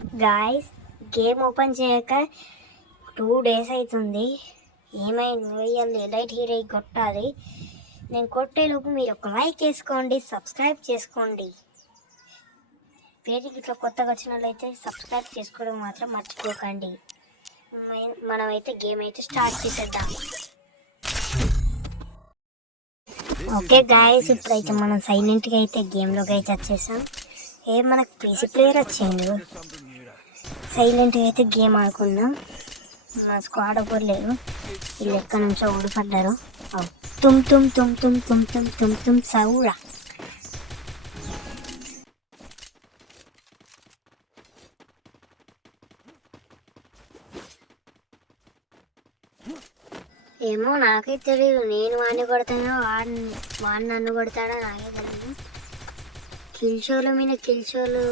Guys game open చేయక two days అవుతుంది ఏమైంది వేయాలి లైట్ హీరో కొట్టాలి. నేను కొట్టేలోపు మీరు ఒక లైక్ వేసుకోండి సబ్స్క్రైబ్ చేసుకోండి. పేరుకి ఇట్లా కొత్తగా వచ్చిన వాళ్ళైతే సబ్స్క్రైబ్ చేసుకోవడం మాత్రం మర్చిపోకండి. మనం మనమైతే గేమ్ అయితే స్టార్ట్ చేసేద్దాం. ఓకే గాయస్ ఇప్పుడైతే మనం సైలెంట్గా అయితే గేమ్లోకి అయితే వచ్చేసాం. ఏ మనకు పీసీ ప్లేయర్ వచ్చేయండి. సైలెంట్గా అయితే గేమ్ ఆడుకుందాం. మా స్క్వాడ్ ఒకరు లేరు వీళ్ళు ఎక్కడి నుంచో ఊడిపడ్డారు. తుమ్ తుమ్ తుమ్ తుమ్ తుమ్ తుమ్ తుమ్ తుమ్ సౌరా. ఏమో నాకే తెలియదు నేను వాడిని కొడతానో? వాడిని వాడిని నన్ను కొడతాడో? నాకే తెలియదు కిల్ మీద కిల్ షోలు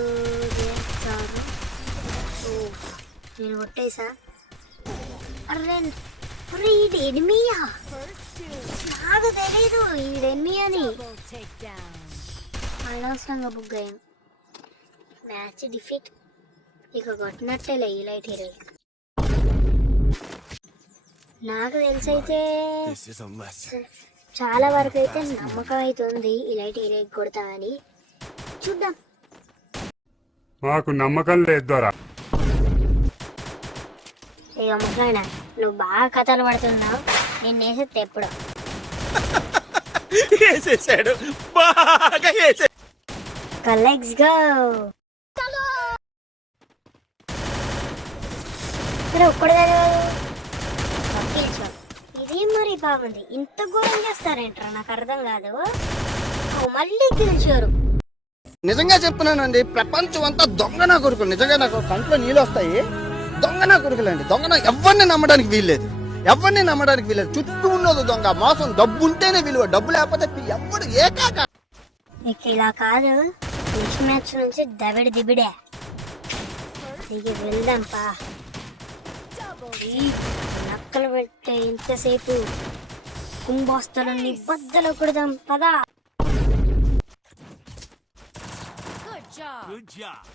నేను కొట్టేసా? అరే అరే ఇది ఎనిమియా? నాకు తెలీదు ఇది ఎనిమి అని అనవసరంగా బుక్ అయ్యాం మ్యాచ్ డిఫీట్ ఇక కొట్టినట్టేలే ఈ లైట్ హీరో నాకు తెలిసి అయితే This is a lesson. చాలా వరకు అయితే నమ్మకం అయితే ఉంది ఈ లైట్ హీరో కొడతామని చూద్దాం. మాకు నమ్మకం లేదు ఇక ముసలాయన నువ్వు బాగా కథలు పడుతున్నావు. నేను వేసేది ఎప్పుడు. వేసేసాడు. బాగా వేసే కలెక్స్ గో. ఒక్కడు ఇది మరి బాగుంది. ఇంత ఘోరం చేస్తారేంట్రా? నాకు అర్థం కాదు. ఓ, మళ్ళీ గెలిచారు. నిజంగా చెప్తున్నానండి ప్రపంచం అంతా దొంగ నా కొడుకులు. నిజంగా నాకు కంట్లో నీళ్ళు వస్తాయి. దొంగ నా కొడుకులండి? దొంగ నా ఎవరిని నమ్మడానికి వీల్లేదు. ఎవరిని నమ్మడానికి వీల్లేదు. చుట్టూ ఉన్నది దొంగ మోసం డబ్బు ఉంటేనే విలువ డబ్బు లేకపోతే ఎవడు ఏకాక ఇక ఇలా కాదు నెక్స్ట్ మ్యాచ్ నుంచి దబిడి దిబిడే. ఇక వెళ్దాం పా. నక్కలు పెట్టే ఇంతసేపు కుంభోస్తలని బద్దలు కొడదాం పదా. గుడ్ జాబ్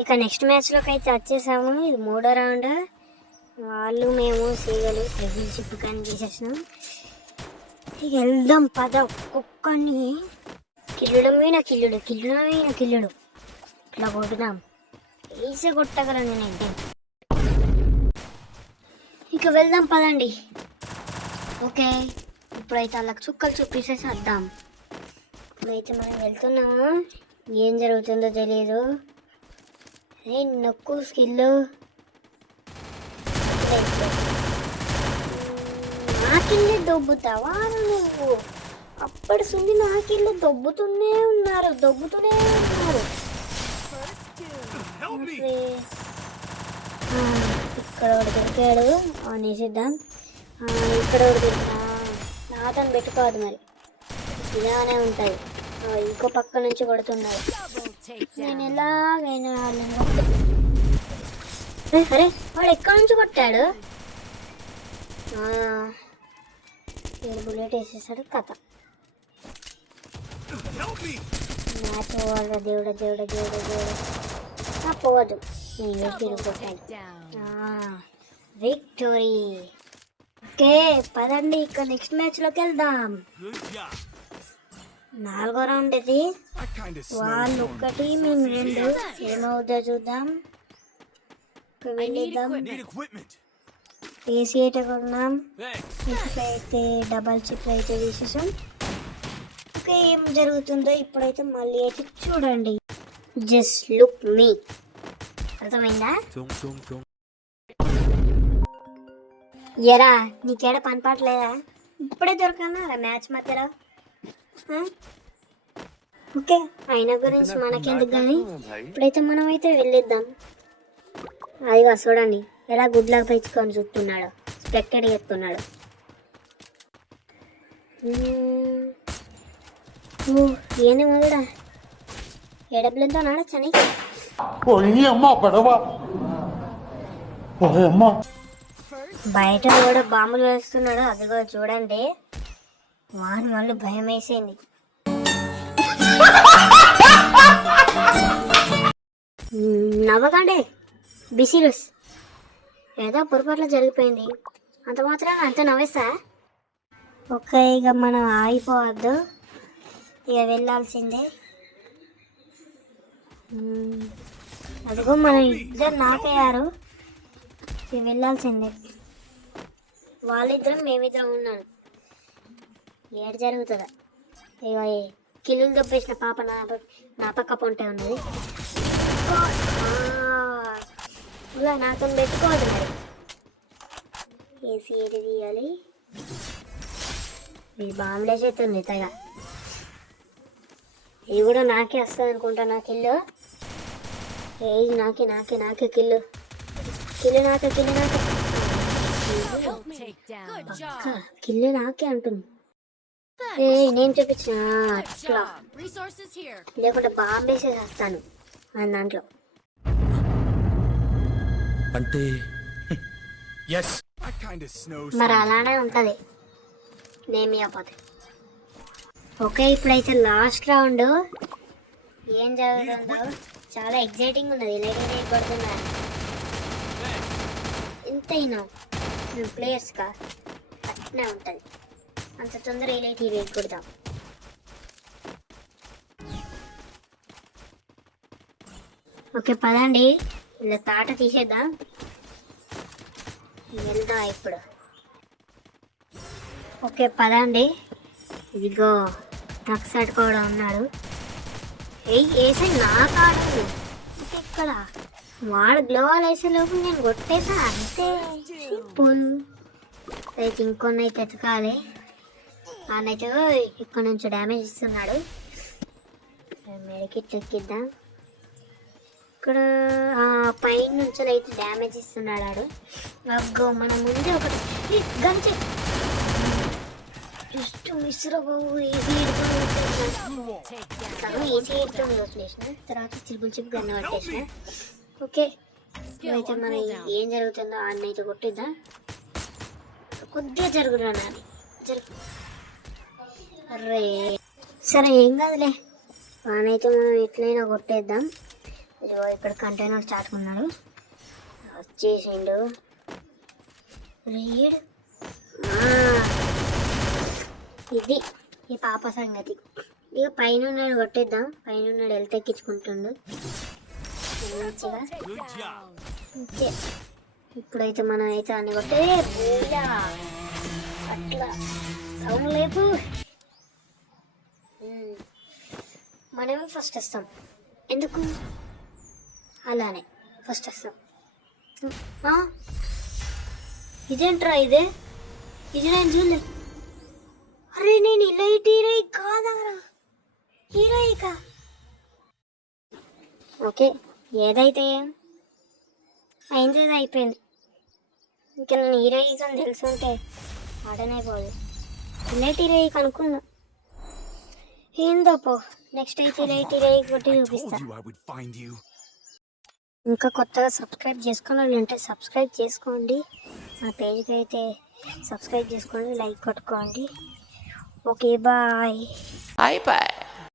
ఇక నెక్స్ట్ మ్యాచ్లోకి అయితే వచ్చేసాము. ఇది మూడో రౌండ్. వాళ్ళు మేము సీగలు ట్రిపుల్ చిప్ కానీ చేసేసినాం. ఇక వెళ్దాం పద ఒక్కొక్కని కిల్లుడు మీద కిల్లుడు కిల్లుడు మీద కిల్లుడు. ఇట్లా కొట్టుదాం. వేసే కొట్టగలను నేను ఇక వెళ్దాం పదండి. ఓకే ఇప్పుడైతే వాళ్ళకి చుక్కలు చూపిసేసి వద్దాం. ఇప్పుడైతే మనం వెళ్తున్నాము? ఏం జరుగుతుందో తెలియదు ఏ నొక్కు స్కిల్ నాకిల్లే దొబ్బుతావా నువ్వు? అప్పటి సుంది నాకిల్లే దొబ్బుతూనే ఉన్నారు దొబ్బుతూనే ఉన్నారు. అరే. ఇక్కడ ఒకటి దొరికాడు అనేసిద్దాం ఇక్కడ ఒకటి దొరికా నాతను పెట్టుకోవద్దు మరి. ఇలానే ఉంటుంది ఇంకో పక్క నుంచి కొడుతున్నాడు. నేను ఎలాగైనా అరే, వాడు ఎక్కడి నుంచి కొట్టాడు? ఏడు బుల్లెట్ వేసేసాడు కథ. మ్యాచ్ పోవాలి దేవుడ దేవుడ దేవుడ దేవుడ. ఆ, పోవద్దు నేను వేసి తిరిగి కొట్టాను విక్టోరీ ఓకే పదండి ఇక నెక్స్ట్ మ్యాచ్లోకి వెళ్దాం. నాలుగో రౌండ్ ఇది. వాళ్ళు ఒక్కటి మేము రెండు. ఏమవుతుందో చూద్దాం. వెళ్ళిద్దాం. ఏసీ అయితే కొన్నాం. అయితే డబల్ చిప్ అయితే తీసేసాం. ఇంకా ఏం జరుగుతుందో ఇప్పుడైతే మళ్ళీ అయితే చూడండి. జస్ట్ లుక్ మీ అర్థమైందా? ఎరా నీకేడ పని పాటలేదా ఇప్పుడే దొరకనా మ్యాచ్ మధ్యలో? ఓకే ఆయన గురించి మనకెందుకు కానీ ఇప్పుడైతే మనం అయితే వెళ్ళిద్దాం. అదిగా చూడండి ఎలా గుడ్లకు పెంచుకొని చూస్తున్నాడు. స్పెక్టెడ్ చెప్తున్నాడు. ఓ, ఏంది మగుడా ఎడబ్లెంతో నాడచ్చని బయట కూడా బాంబులు వేస్తున్నాడు. అది కూడా చూడండి. వాని వాళ్ళు భయం వేసింది. మ్మ్, నవ్వకండి. ఏదో పొరపాట్లు జరిగిపోయింది. అంత మాత్రం అంత నవ్వేస్తా? ఓకే ఇక మనం ఆగిపోవద్దు. ఇక వెళ్ళాల్సిందే. అదిగో మనం ఇద్దరు నాకయ్యారు ఇక వెళ్ళాల్సిందే. వాళ్ళిద్దరం మేమిద్దరం ఉన్నాను ఏడు జరుగుతుందా? ఇక కిల్లులు దొబ్బేసిన పాప నా నా పక్క పొంటే ఉన్నది. ఇలా నాతో పెట్టుకోవద్దు మరి. ఏసీ ఏది తీయాలి? ఈ బాంబులే చేతుంది తెగ. ఇది కూడా నాకే వస్తుంది అనుకుంటా నా కిల్లు. ఏది నాకే నాకే నాకే కిల్లు. కిల్లు నాకే కిల్లు నాకే. కిల్లు నాకే అంటుంది. ఏ నేను చూపించిన అట్లా. లేకుంటే బాంబేసేసి వస్తాను మన దాంట్లో. అంటే మరి అలానే ఉంటుంది. నేమ్ ఇవ్వకపోతే. ఓకే ఇప్పుడైతే లాస్ట్ రౌండ్ ఏం జరుగుతుందో చాలా ఎగ్జైటింగ్ ఉన్నది. లైట్ కొడుతున్నారు ఎంతైనా ప్లేయర్స్గా అట్నే ఉంటుంది. అంత తొందర లైట్ ఇవి కొడతాం ఓకే పదండి. ఇలా తాట తీసేద్దాం. వెళ్దాం ఇప్పుడు? ఓకే పదండి. ఇదిగో నాకు సైడ్ కూడా ఉన్నాడు ఏయ్ వేసే నా కాడు. ఇక్కడ వాడు గ్లోవాల్ వేసే లోపు నేను కొట్టేసా అంతే. సింపుల్. అయితే ఇంకొన్ని అయితే ఎతకాలి. ఆయనైతే ఇక్కడ నుంచి డ్యామేజ్ ఇస్తున్నాడు. మెడికిట్ ఎక్కిద్దాం ఇక్కడ ఆ, పైన నుంచి అయితే డ్యామేజ్ ఇస్తున్నాడు ఆడు. అగ్గో మన ముందే ఒక గంచి జస్ట్ మిస్రా ఈజీ సగం ఈజీ ఎడుతుంది వదిలేసిన తర్వాత చిలుపులు చిప్ గన్న పట్టేసిన. ఓకే. అయితే మన ఏం జరుగుతుందో అన్న అయితే కొట్టిద్దా. కొద్దిగా జరుగుతున్నాను అది జరుగు. అర్రే. సరే ఏం కాదులే. వానైతే మనం ఎట్లయినా కొట్టేద్దాం. ఇదిగో ఇక్కడ కంటైనర్ చాటుకున్నాడు వచ్చేసిండు. రీడ్ ఇది ఈ పాప సంగతి. ఇక పైన ఉన్నాడు కొట్టేద్దాం. పైన ఉన్నాడు వెళ్తే ఎక్కించుకుంటుండు. మంచిగా. ఇప్పుడైతే మనం అయితే అన్ని కొట్టే అట్లా. సౌండ్ లేపు. మనమే ఫస్ట్ వస్తాం. ఎందుకు? అలానే ఫస్ట్ వస్తాం. ఇదేంట్రా ఇదే? ఇది నేను చూడలే అరే నేను ఇలా హీరోయి కాదారా? హీరోయికా ఓకే ఏదైతే అయింది అయిపోయింది. ఇంకా నేను హీరోయిక్ అని తెలుసుంటే ఆడనే పోదు. ఇలాంటి హీరోయిక్ అనుకున్నా ఏందో పో నెక్స్ట్ అయితే ఇలాంటి హీరోయిక్ కొట్టి చూపిస్తా. Told you I would find you. ఇంకా కొత్తగా సబ్స్క్రైబ్ చేసుకోవాలి అంటే సబ్స్క్రైబ్ చేసుకోండి. మా పేజ్కి అయితే సబ్స్క్రైబ్ చేసుకోండి లైక్ కొట్టుకోండి. Okay bye Bye bye.